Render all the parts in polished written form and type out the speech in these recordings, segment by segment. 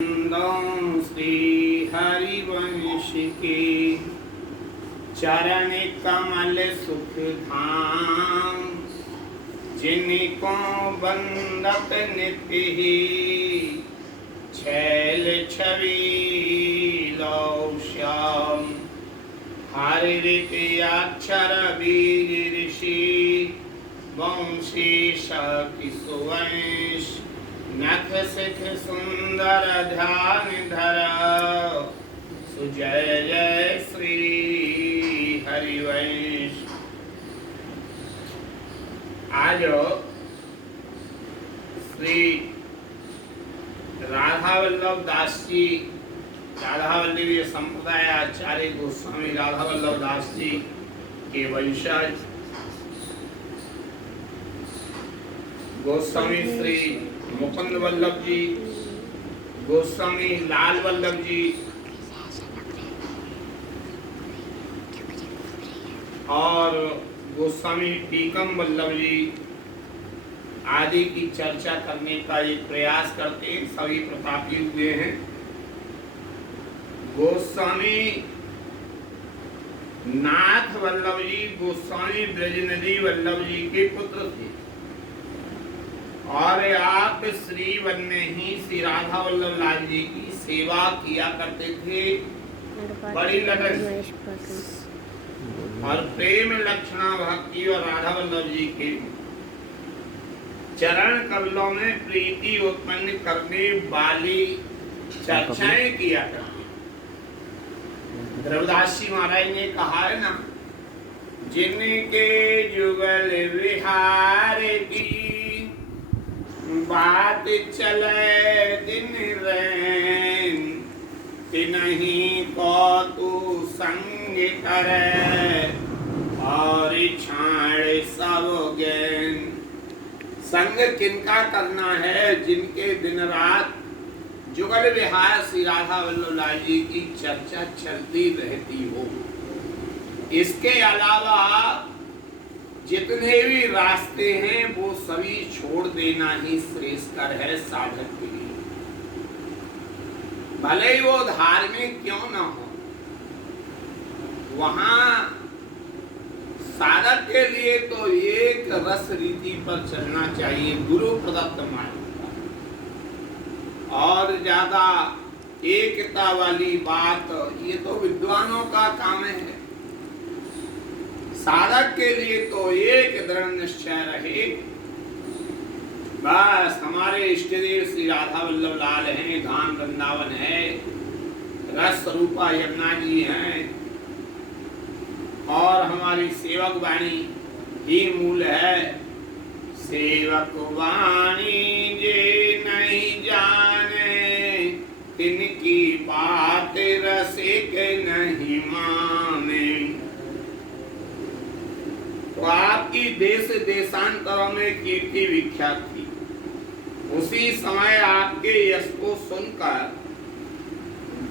श्री हरिवंश के चरण कमल सुख धाम, जिनको बंदत नित्य ही छैल छवि लो श्याम। हरित अक्षर वीर ऋषि वंशी शक्ति सुवंश, नख सिख सुंदर ध्यान धर, सुजय जय श्री हरिवंश। आज श्री राधा वल्लभ दास जी, राधा वल्लभीय संप्रदाय आचार्य गोस्वामी राधा वल्लभ दास जी के वंशज गोस्वामी श्री मुकुंद वल्लभ जी, गोस्वामी लाल वल्लभ जी और गोस्वामी टीकम वल्लभ जी आदि की चर्चा करने का एक प्रयास करते सभी प्रतापी हुए हैं। गोस्वामी नाथ वल्लभ जी गोस्वामी ब्रजनदी वल्लभ जी के पुत्र थे और आप श्री वन में ही श्री राधा वल्लभ लाल जी की सेवा किया करते थे बड़ी लगन और प्रेम लक्षणा भक्ति और राधा वल्लभ जी के चरण कमलों में प्रीति उत्पन्न करने वाली चर्चाएं किया करते। रविदास जी महाराज ने कहा है ना, जिनके जुगल विहार की बात चले दिन रैन, तिन्हीं को तू संग करे और छाड़ सब ज्ञान। संग किनका करना है? जिनके दिन रात जुगल विहार श्री राधा वल्लभ लाल जी की चर्चा चलती रहती हो। इसके अलावा जितने भी रास्ते हैं वो सभी छोड़ देना ही श्रेष्ठकर है साधक के लिए, भले ही वो धार्मिक क्यों न हो। वहां साधक के लिए तो एक रस रीति पर चलना चाहिए, गुरु प्रदत्त मार्ग पर। और ज्यादा एकता वाली बात ये तो विद्वानों का काम है। साधक के लिए तो एक दृढ़ निश्चय रहे, बस हमारे इष्ट देव श्री राधा वल्लभ लाल हैं, धाम वृंदावन है, रस स्वरूपा यमुना जी हैं और हमारी सेवक वाणी ही मूल है। सेवक वाणी जे नहीं जाने, तिनकी बात रसिक नहीं माने। तो आपकी देश देशांतरों में कीर्ति विख्यात थी। उसी समय आपके यश को सुनकर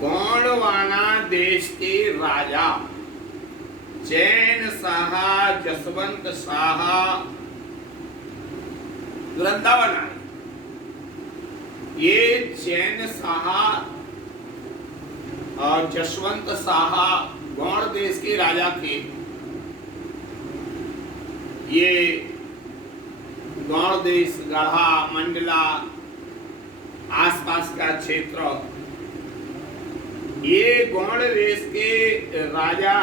गोंडवाना देश के राजा जैन साहा जसवंत साहा वृंदावन आए। ये जैन साहा और जसवंत साहा गौड़ देश के राजा थे। ये गौड़ देश गढ़ा मंडला आसपास का क्षेत्र, ये गौड़ देश के राजा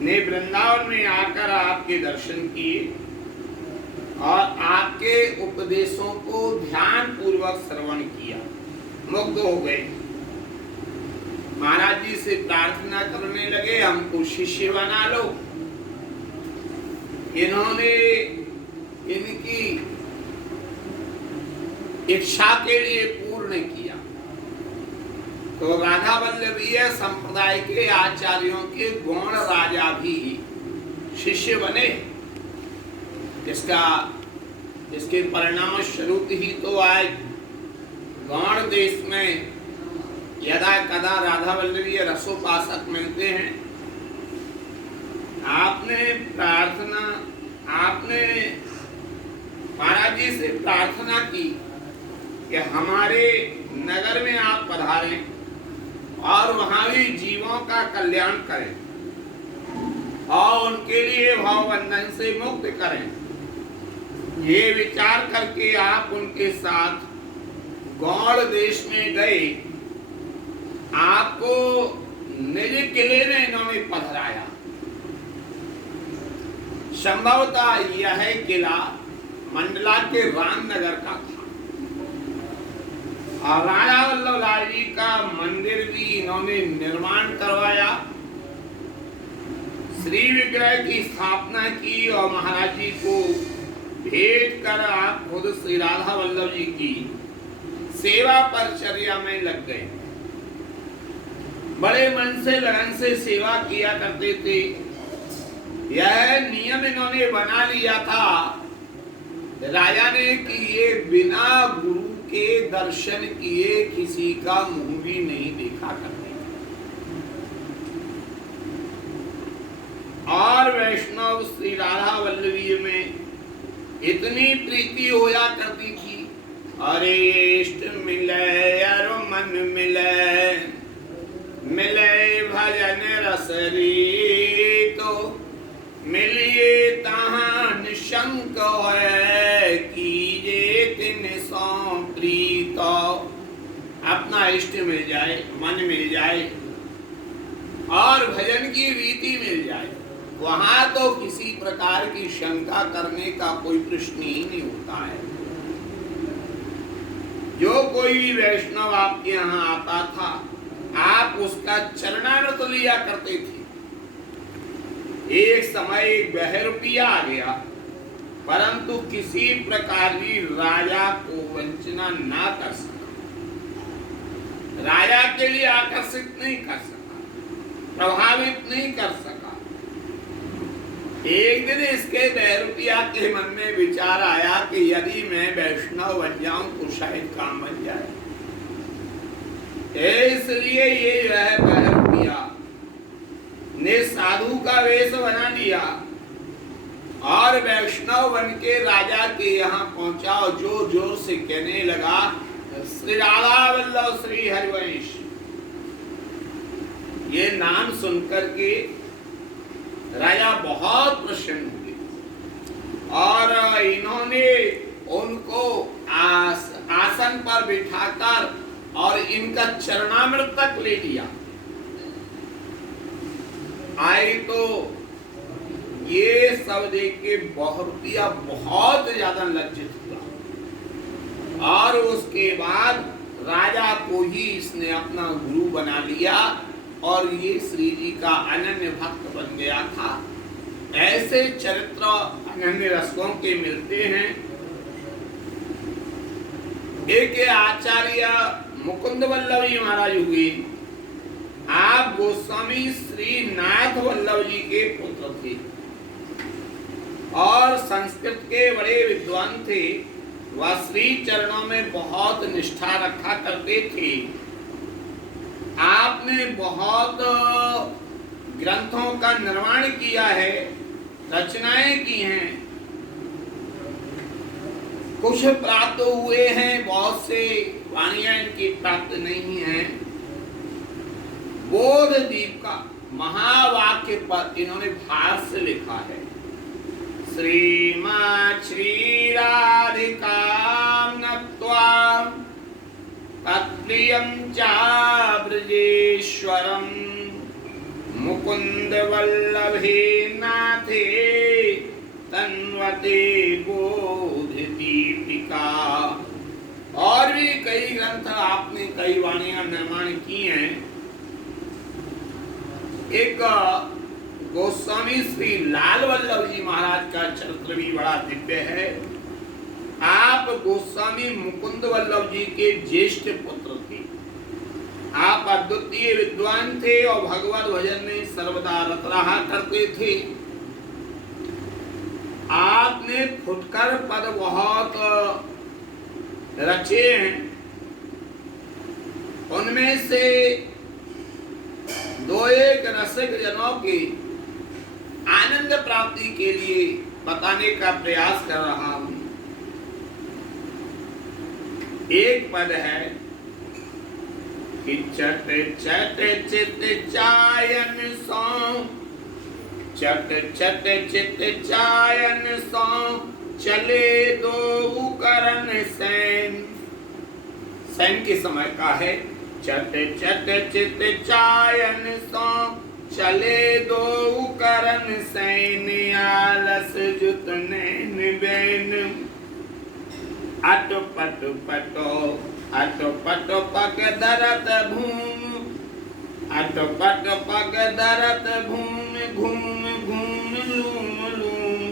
ने वृंदावन में आकर आपके दर्शन किए और आपके उपदेशों को ध्यान पूर्वक श्रवण किया, मुग्ध हो गए। महाराज जी से प्रार्थना करने लगे, हमको शिष्य बना लो। इन्होंने इनकी इच्छा के लिए पूर्ण किया। तो राधा वल्लभीय संप्रदाय के आचार्यों के गौड़ राजा भी शिष्य बने। इसके परिणाम स्वरूप ही तो आज गौड़ देश में यदा कदा राधा वल्लभीय रसोपासक मिलते हैं। आपने महाराज जी से प्रार्थना की कि हमारे नगर में आप पधारें और वहां भी जीवों का कल्याण करें और उनके लिए भाव बंधन से मुक्त करें। ये विचार करके आप उनके साथ गौड़ देश में गए। आपको निज किले में इन्होंने पधराया। संभवतः यह किला मंडला के रामनगर का था और राजा वल्लभ लाल जी का मंदिर भी इन्होंने निर्माण करवाया। श्री विग्रह की स्थापना की और महाराज जी को भेंट कर आप खुद श्री राधा वल्लभ जी की सेवा परिचर्या में लग गए। बड़े मन से लगन से सेवा किया करते थे। यह नियम इन्होंने बना लिया था राजा ने कि ये बिना गुरु के दर्शन किए किसी का मुंह भी नहीं देखा करते। और वैष्णव श्री राधा वल्लभी में इतनी प्रीति होया करती थी। अरे इष्ट मिले अर मन मिले, मिले भजन रसरी तो मिलिए तहाँ निशंक है कीजे तिन सौ प्रीत। अपना इष्ट मिल जाए, मन मिल जाए और भजन की रीति मिल जाए, वहां तो किसी प्रकार की शंका करने का कोई प्रश्न ही नहीं होता है। जो कोई भी वैष्णव आपके यहाँ आता था आप उसका चरणामृत लिया करते थे। एक समय एक बहरूपिया आ गया परंतु किसी प्रकार की राजा को वंचना ना कर सका, राजा के लिए आकर्षित नहीं कर सका, प्रभावित नहीं कर सका। एक दिन इसके बहरूपिया के मन में विचार आया कि यदि मैं वैष्णव बन जाऊं तो शायद काम बन जाए। इसलिए ये जो है बहरूपिया ने साधु का वेश बना लिया और वैष्णव बन के राजा के यहाँ पहुंचा और जोर जोर से कहने लगा श्री राधा वल्लभ श्री हरिवंश। ये नाम सुनकर के राजा बहुत प्रसन्न हुए और इन्होंने उनको आसन पर बिठाकर और इनका चरणामृत तक ले लिया। आए तो ये सब देख के बहरूपिया बहुत ज्यादा लज्जित हुआ और उसके बाद राजा को ही इसने अपना गुरु बना लिया और ये श्री जी का अनन्य भक्त बन गया था। ऐसे चरित्र अनन्य रसों के मिलते हैं। एक आचार्य मुकुंद वल्लभ जी महाराज हुए। आप गोस्वामी श्री नाथ वल्लभ जी के पुत्र थे और संस्कृत के बड़े विद्वान थे। वह श्री चरणों में बहुत निष्ठा रखा करते थे। आपने बहुत ग्रंथों का निर्माण किया है, रचनाएं की हैं, कुछ प्राप्त हुए हैं, बहुत से वाणियां इनकी प्राप्त नहीं हैं। बोध दीप का महावाक्य पर इन्होंने भाष्य लिखा है। श्रीमा श्री राधिका नत्वा तत्प्रियं च ब्रजेश्वरं मुकुंद वल्लभे नाथे तन्वते बोध दीपिका। और भी कई ग्रंथ आपने कई वाणियां निर्माण की हैं। एक गोस्वामी श्री लाल वल्लभ जी महाराज का चरित्र भी बड़ा दिव्य है। आप गोस्वामी मुकुंद वल्लभ जी के ज्येष्ठ पुत्र थे। आप अद्वितीय विद्वान थे और भगवत भजन में सर्वदा रत रहा करते थे। आपने फुटकर पद बहुत रचे हैं। उनमें से दो एक रसिक जनों के आनंद प्राप्ति के लिए बताने का प्रयास कर रहा हूं। एक पद है कि चट चट चित चायन सो, चट चट चित चायन सो, चले दो करण सैन। सैन के समय का है। चट चट चित चायन सो, चले दो करण सैन, आलस जुत नैन बैन। अटो पटो पटो, अटो पटो पग दरत भूम, अटो पटो पग दरत भूम, घूम घूम लूम लूम।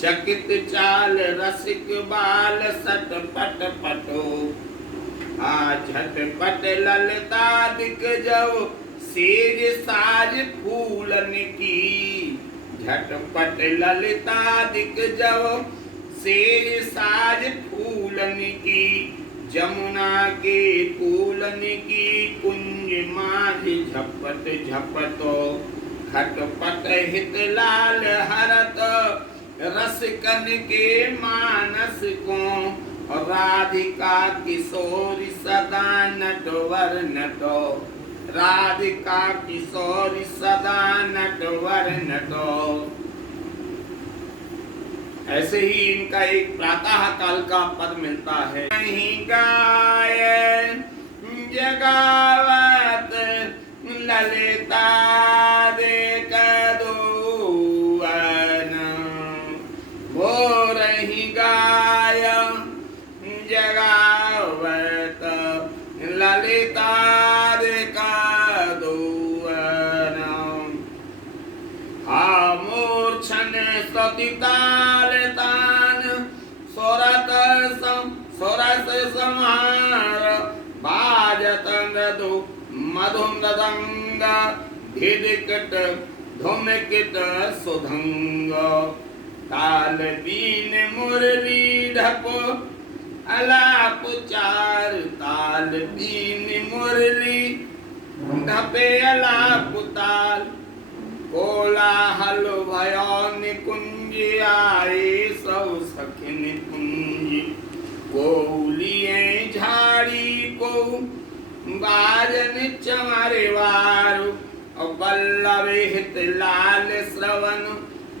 चकित चाल रसिक बाल, सट पट पटो, आ झटपट ललता दिक जव, सेज साज फूलन की। झटपट ललिता दिक जव, सेज साज फूलन की। जमुना के कूलन की, कुंज माझ झपट झपटो। खटपट हित लाल हरत, रसिकन के मानस को। राधिका किशोरी सदा नटवर नटो, राधिका किशोरी सदा नटवर नटो। ऐसे ही इनका एक प्रातः काल का पद मिलता है। नहीं गाय जगावत, ललिता देख दोवन। वो रही गाय जगावत, ललिता देख दोवन। हा मूर्छन स्तुति ताल तान, सोरस संहार। बाजत मृदु मधु मृदंग, धिदिकट धुमकित सुधंग। ताल बीन मुरली ढप, अलाप चार। ताल बीन मुरली ढपे अलाप ताल। कोलाहल भयो निकुंज, आए सब सखिन कुंज। कोलिए झाड़ी को, बाजन चमारे वारु। बल्लभ हित लाल श्रवण,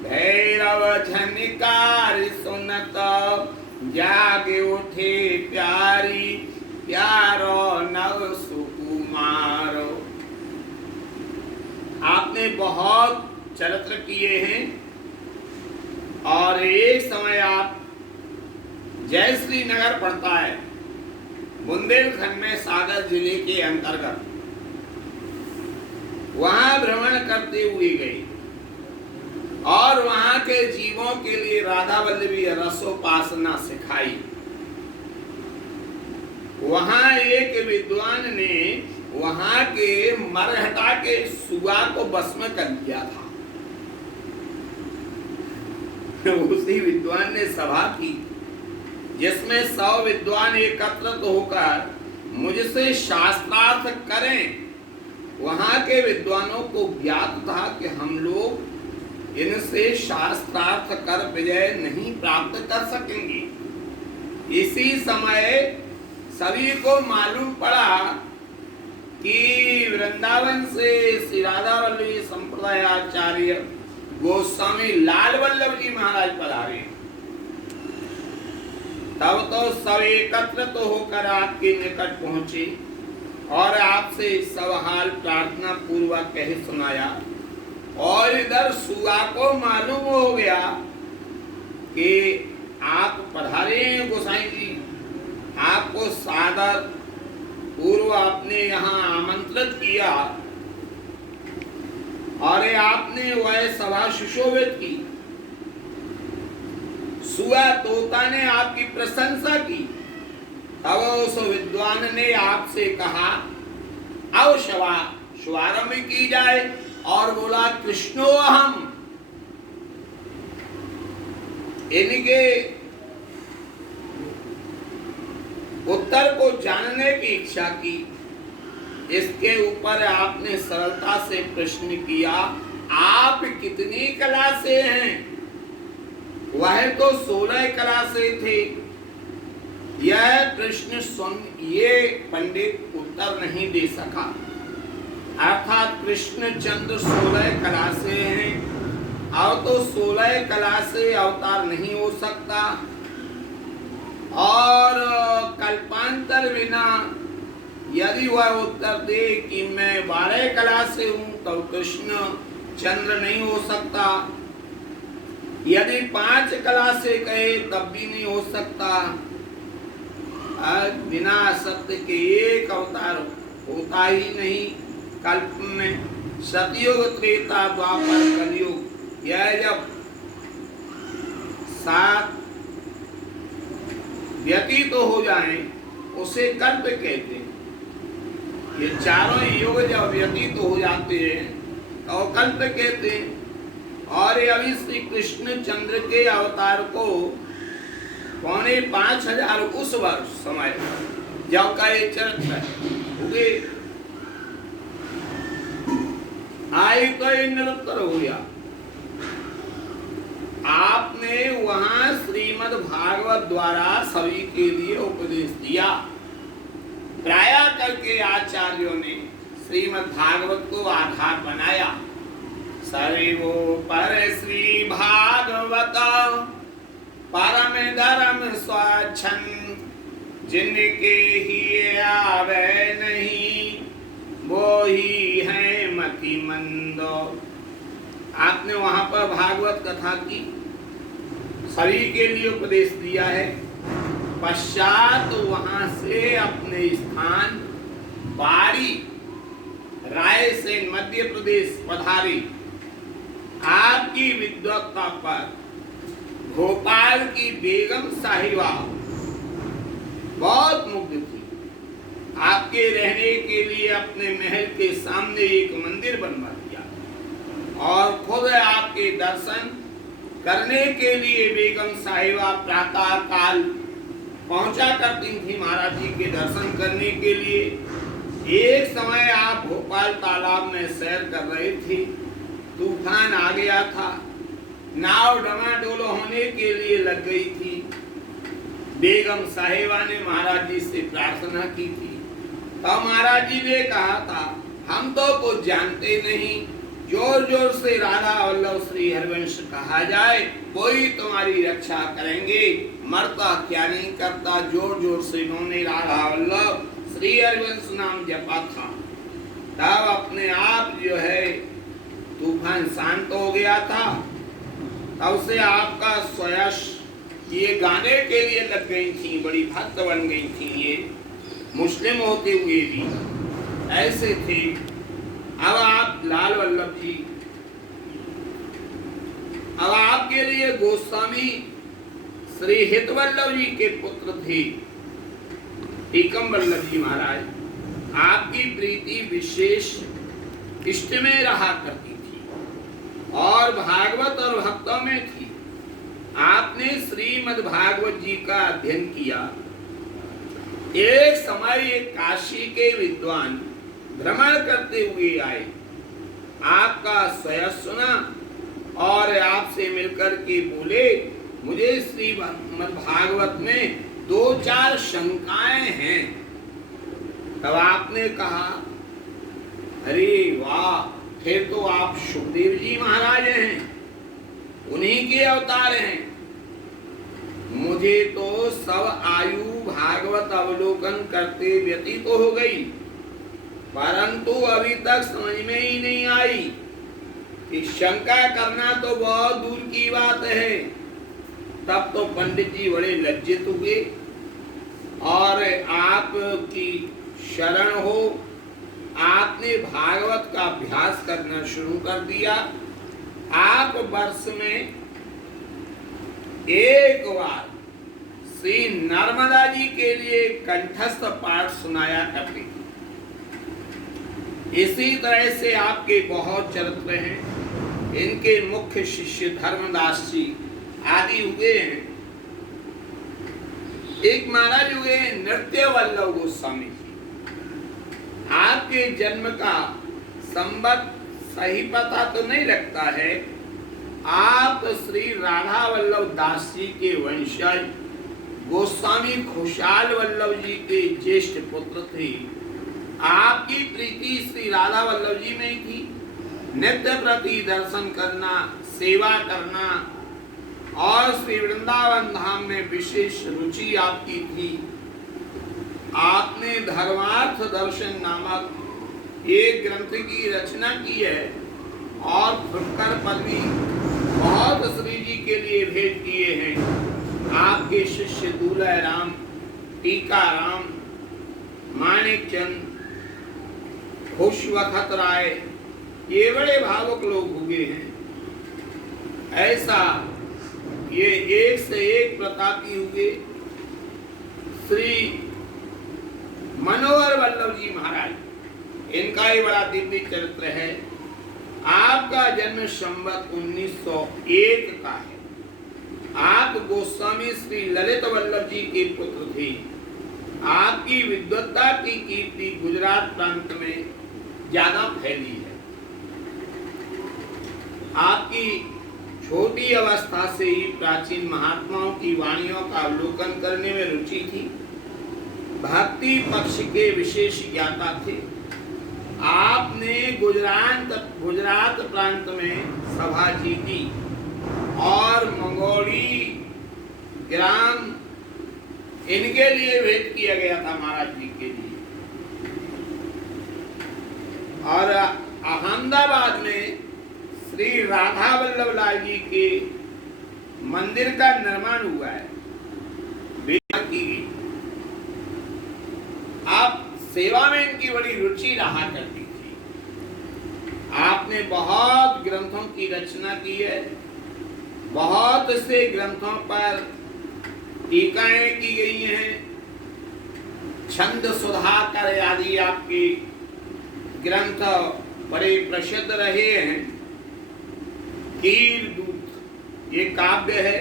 भैरव झनकार सुनत। जागे उठे प्यारी, प्यारो नव सुकुमारो। आपने बहुत चरित्र किए हैं और एक समय आप जयश्री नगर पड़ता है, बुंदेलखंड में सागर जिले के अंतर्गत। वहां भ्रमण करते हुए गई और वहां के जीवों के लिए राधा वल्लभी रसोपासना सिखाई। वहां एक विद्वान ने वहां के मरहटा के सुगा को बस में कर दिया था। उसी विद्वान ने सभा की जिसमें 100 विद्वान एकत्रित होकर मुझसे शास्त्रार्थ करें। वहां के विद्वानों को ज्ञात था कि हम लोग इनसे शास्त्रार्थ कर विजय नहीं प्राप्त कर सकेंगे। इसी समय सभी को मालूम पड़ा कि वृंदावन से श्री राधा वल्लभी संप्रदाय आचार्य गोस्वामी लाल वल्लभ जी महाराज पधारे। तब तो सब एकत्रित होकर आपके निकट पहुंचे और आपसे सब हाल प्रार्थना पूर्वक कह सुनाया। और इधर सुआ को मालूम हो गया कि आप पधारे हैं गोसाई जी, आपको सादर पूर्व आपने यहाँ आमंत्रित किया और आपने वह सभा सुशोभित की। सुआ तोता ने आपकी प्रशंसा की। तब उस विद्वान ने आपसे कहा अब शुभारंभ की जाए और बोला कृष्णो अहम। इनके उत्तर को जानने की इच्छा की। इसके ऊपर आपने सरलता से प्रश्न किया आप कितनी कला से हैं? वह तो 16 कला से थे। यह प्रश्न सुन ये पंडित उत्तर नहीं दे सका। अर्थात कृष्णचंद्र 16 कला से हैं, अब तो 16 कला से अवतार नहीं हो सकता, और कल्पांतर बिना यदि वह उत्तर दे कि मैं 12 कला से हूं तो कृष्ण चंद्र नहीं हो सकता, यदि 5 कला से कहे तब भी नहीं हो सकता। बिना सत्य के एक अवतार होता ही नहीं। कल्प में सतयुग, त्रेता, द्वापर, कलयुग, यह जब 7 व्यतीत तो हो जाए उसे कल्प कहते हैं। ये चारों युग जब व्यतीत हो जाते हैं तो कल्प कहते हैं। और अभी श्री कृष्ण चंद्र के अवतार को 4,500 उस वर्ष समय जब का ये चरित्र हुए आई तो ये निरुत्तर हो गया। आपने वहां श्रीमद् भागवत द्वारा सभी के लिए उपदेश दिया। प्राय करके आचार्यों ने श्रीमद् भागवत को आधार बनाया। सर्वो पर श्री भागवत परम धर्म स्वच्छंद, जिनके ही आवे नहीं वो ही है मति मंदो। आपने वहां पर भागवत कथा की, सभी के लिए उपदेश दिया है। पश्चात वहां से अपने स्थान बाड़ी रायसेन मध्य प्रदेश पधारी। आपकी विद्वत्ता पर भोपाल की बेगम साहिबा बहुत मुग्ध थी। आपके रहने के लिए अपने महल के सामने एक मंदिर बनवा दिया और खुद आपके दर्शन करने के लिए बेगम साहिबा प्रातः काल पहुंचा करती थी महाराज जी के दर्शन करने के लिए। एक समय आप भोपाल तालाब में सैर कर रहे थे, तूफान आ गया था, नाव डमाडोल होने के लिए लग गई थी। बेगम साहिबा ने महाराज जी से प्रार्थना की थी, तो महाराज जी ने कहा था हम तो कुछ जानते नहीं, जोर जोर से राधा वल्लभ श्री हरिवंश कहा जाए कोई तुम्हारी रक्षा करेंगे। मरता क्या नहीं करता, जोर जोर से इन्होंने राधा वल्लभ श्री हरिवंश नाम जपा था। तब अपने आप जो है तूफान शांत हो गया था। तब से आपका स्वयश ये गाने के लिए लग गई थी, बड़ी भक्त बन गई थी। ये मुस्लिम होते हुए भी ऐसे थे। अब आप लाल वल्लभ जी, अब आपके लिए गोस्वामी श्री हित वल्लभ जी के पुत्र थे टीकम वल्लभ जी महाराज। आपकी प्रीति विशेष इष्ट में रहा करती थी और भागवत और भक्तों में थी। आपने श्रीमद् भागवत जी का अध्ययन किया। एक समय एक काशी के विद्वान भ्रमण करते हुए आए, आपका स्वयं सुना और आपसे मिलकर के बोले मुझे श्रीमद् भागवत में 2-4 शंकाएं हैं। तब आपने कहा अरे वाह, फिर तो आप सुखदेव जी महाराज हैं, उन्हीं के अवतार हैं। मुझे तो सब आयु भागवत अवलोकन करते व्यतीत तो हो गई, परंतु अभी तक समझ में ही नहीं आई कि शंका करना तो बहुत दूर की बात है। तब तो पंडित जी बड़े लज्जित हुए और आपकी शरण हो आपने भागवत का अभ्यास करना शुरू कर दिया। आप वर्ष में एक बार श्री नर्मदा जी के लिए कंठस्थ पाठ सुनाया करते थे। इसी तरह से आपके बहुत चरित्र हैं। इनके मुख्य शिष्य धर्मदास जी आदि हुए हैं। एक महाराज हुए नृत्य वल्लभ गोस्वामी जी। आपके जन्म का संबत सही पता तो नहीं लगता है। आप श्री राधा वल्लभ दास जी के वंशज गोस्वामी खुशहाल वल्लभ जी के ज्येष्ठ पुत्र थे। आपकी प्रीति श्री राधा वल्लभ जी में थी। नित्य प्रति दर्शन करना, सेवा करना और श्री वृंदावन धाम में विशेष रुचि आपकी थी। आपने धर्मार्थ दर्शन नामक एक ग्रंथ की रचना की है और फुटकर पर भी बहुत श्री जी के लिए भेंट किए हैं। आपके शिष्य दूल्हा राम, टीका राम, माणिक चंद, खुशवखत राय, ये बड़े भावुक लोग हुए हैं। ऐसा ये एक से एक प्रतापी हुए। श्री मनोहर वल्लभ जी महाराज, इनका ही बड़ा दिव्य चरित्र है। आपका जन्म संवत 1901 का है। आप गोस्वामी श्री ललित वल्लभ जी के पुत्र थे। आपकी विद्वत्ता की कीर्ति गुजरात प्रांत में ज्यादा फैली है। आपकी छोटी अवस्था से ही प्राचीन महात्माओं की वाणियों का अवलोकन करने में रुचि थी। भक्ति पक्ष के विशेष ज्ञाता थे। आपने गुजरात प्रांत में सभा जीती और मंगोली ग्राम इनके लिए भेंट किया गया था महाराज जी के लिए। और अहमदाबाद में श्री राधा वल्लभ लाल जी के मंदिर का निर्माण हुआ है। आप सेवा में इनकी बड़ी रुचि रहा करती थी। आपने बहुत ग्रंथों की रचना की है। बहुत से ग्रंथों पर टीकाएं की गई हैं। छंद सुधाकर आदि आपके ग्रंथ बड़े प्रसिद्ध रहे हैं। कीर दूत ये काव्य है।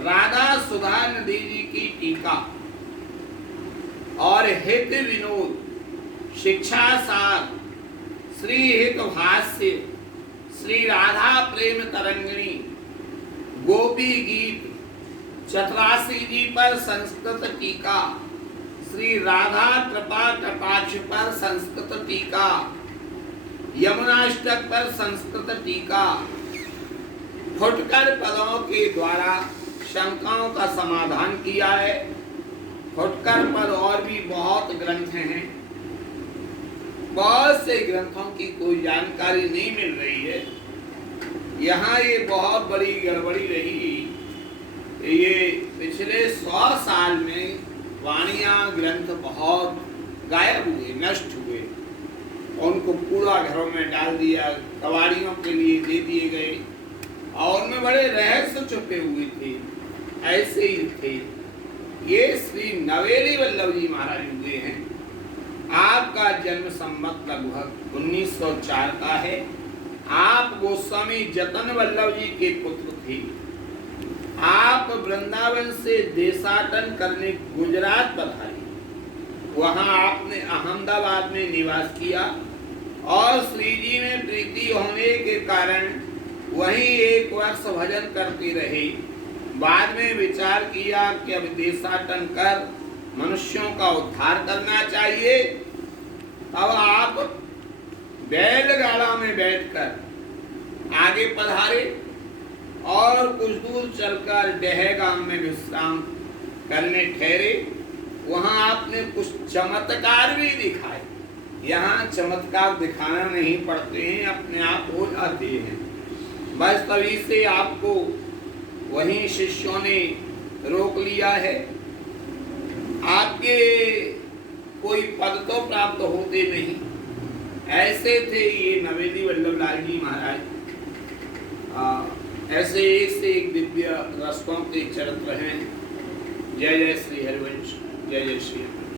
राधा सुधा नदी जी की टीका और हित विनोद, शिक्षा सार, श्री हित भाष्य, श्री राधा प्रेम तरंगिणी, गोपी गीत, चतरासी जी पर संस्कृत टीका, श्री राधा कृपा कटाक्ष पर संस्कृत टीका, यमुनाष्टक पर संस्कृत टीका, फुटकर पदों के द्वारा शंकाओं का समाधान किया है। फुटकर पर और भी बहुत ग्रंथ हैं। बहुत से ग्रंथों की कोई जानकारी नहीं मिल रही है। यहाँ ये बहुत बड़ी गड़बड़ी रही। ये पिछले 100 साल में वाणियाँ ग्रंथ बहुत गायब हुए, नष्ट हुए। उनको कूड़ा घरों में डाल दिया, कवाड़ियों के लिए दे दिए गए और उनमें बड़े रहस्य छुपे हुए थे। ऐसे ही थे। ये श्री नवेली वल्लभ जी महाराज हुए हैं। आपका जन्म संवत लगभग 1904 का है। आप गोस्वामी जतन वल्लभ जी के पुत्र थे। आप वृंदावन से देशाटन करने गुजरात पधारे। वहां आपने अहमदाबाद में निवास किया और श्री जी में प्रीति होने के कारण वहीं 1 वर्ष भजन करते रहे। बाद में विचार किया कि अब देशाटन कर मनुष्यों का उद्धार करना चाहिए। अब आप बैलगाड़ा में बैठकर आगे पधारे और कुछ दूर चलकर डहगाम में विश्राम करने ठहरे। वहां आपने कुछ चमत्कार भी दिखाए। यहाँ चमत्कार दिखाना नहीं पड़ते हैं, अपने आप हो जाते हैं। बस तभी से आपको वहीं शिष्यों ने रोक लिया है। आपके कोई पद तो प्राप्त होते नहीं। ऐसे थे ये नवेली वल्लभ लाल जी महाराज। ऐसे एक से एक दिव्य रस्तों के चरित्र हैं। जय जय श्री हरिवंश, जय जय श्री